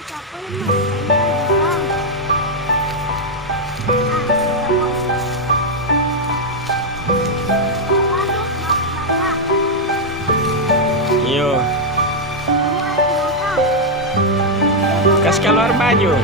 Yuk, kasih keluar baju.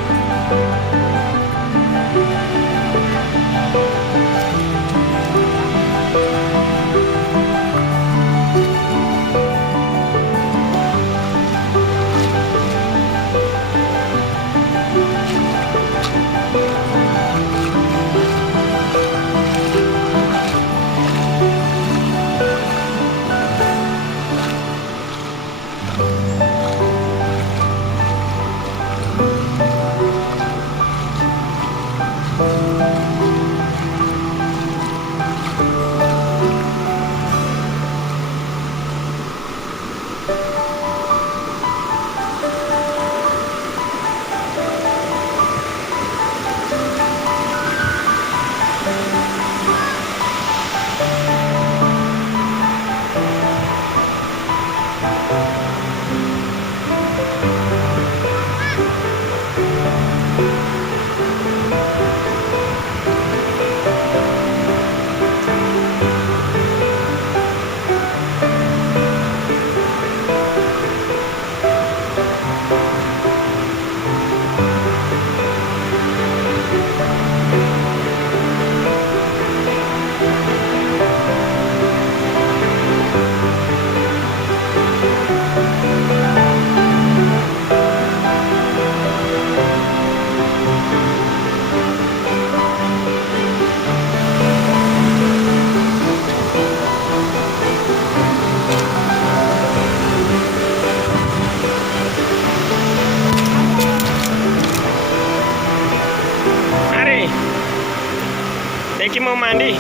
Eki mau mandi.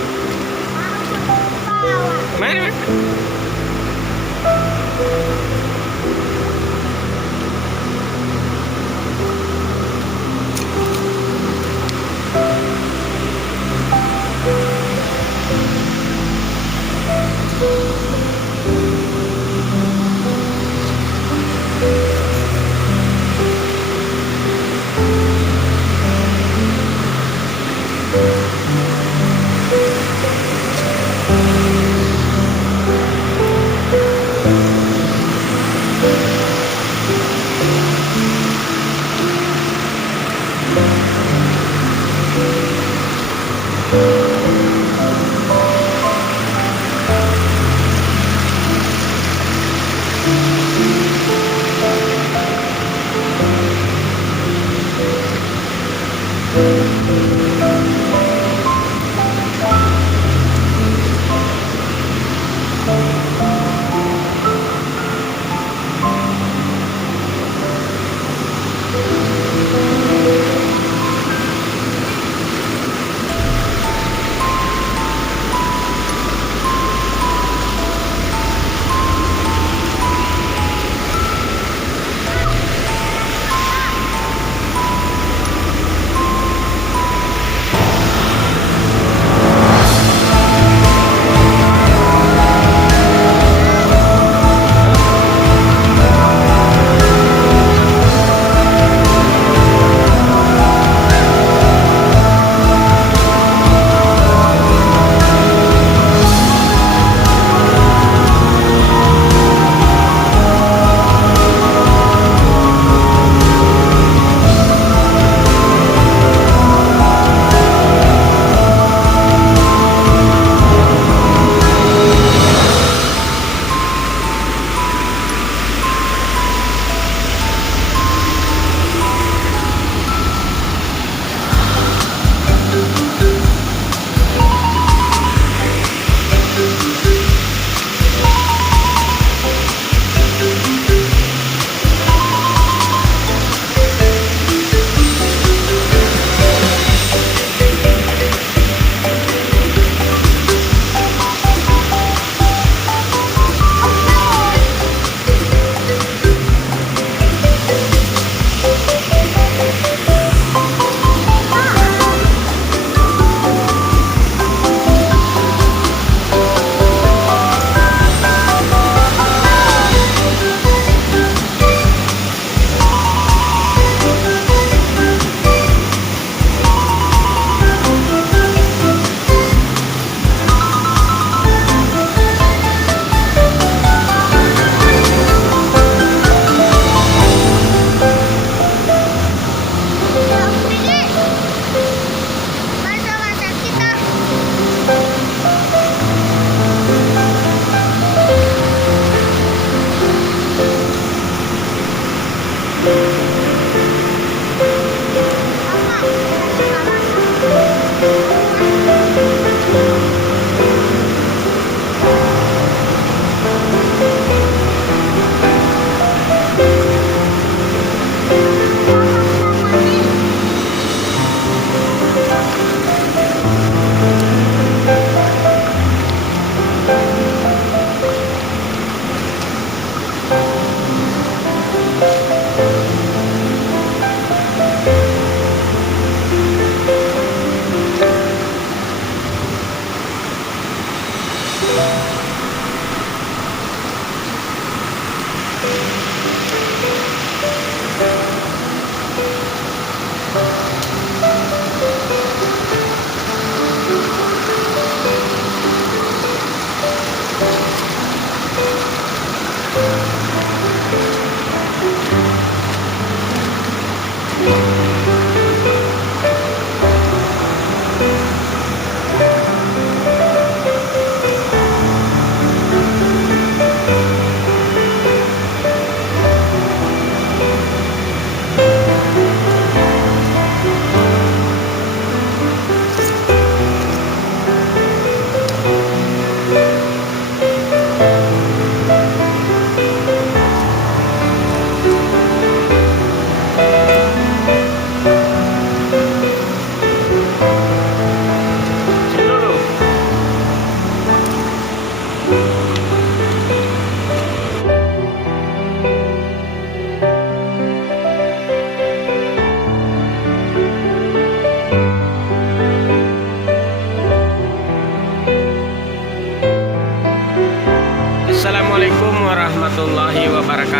Mari.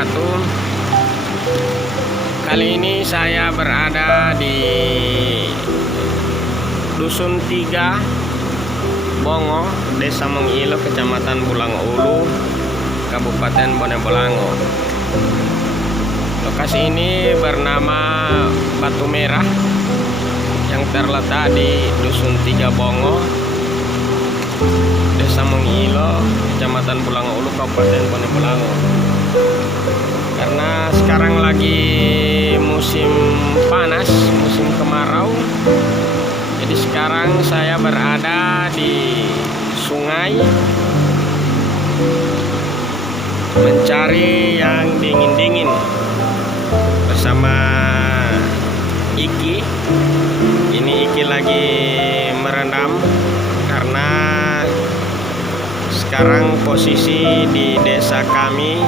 wabarakatuh. Kali ini saya berada di Dusun 3 Bongo, Desa Mengilo, Kecamatan Bulang Ulu, Kabupaten Bone Bolango. Lokasi ini bernama Batu Merah yang terletak di Dusun 3 Bongo, Desa Mengilo, Kecamatan Bulang Ulu, Kabupaten Bone Bolango. Karena sekarang lagi musim panas, musim kemarau, jadi sekarang saya berada di sungai mencari yang dingin-dingin bersama Iki. Ini Iki lagi merendam karena sekarang posisi di desa kami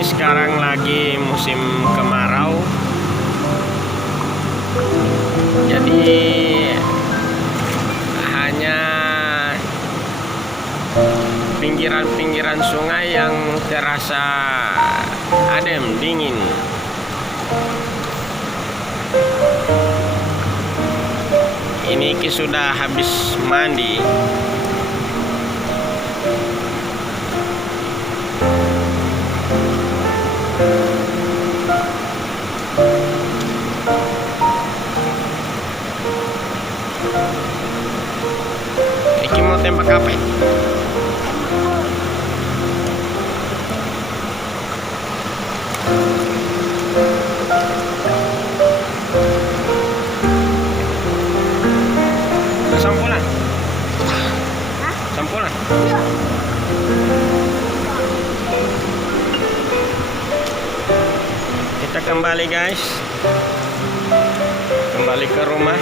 sekarang lagi musim kemarau. Jadi hanya pinggiran-pinggiran sungai yang terasa adem, dingin. Ini Ki sudah habis mandi. Iki mau tembak apa? Sampulan? Hah? Sampulan? Iya. Kita kembali guys, kembali ke rumah.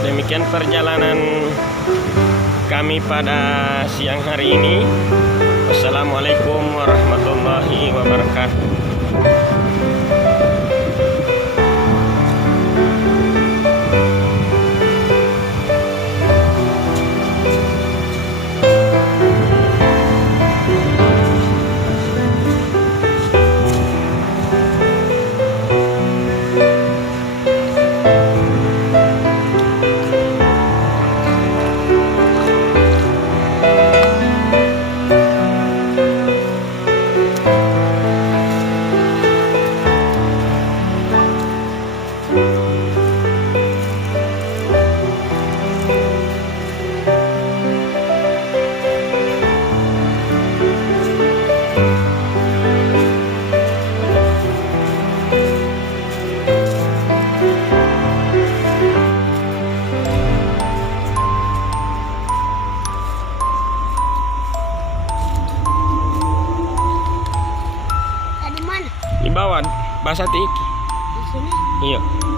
Demikian perjalanan kami pada siang hari ini. Wassalamualaikum warahmatullahi wabarakatuh. Di bawah, basah Iki. Di sini? Iya.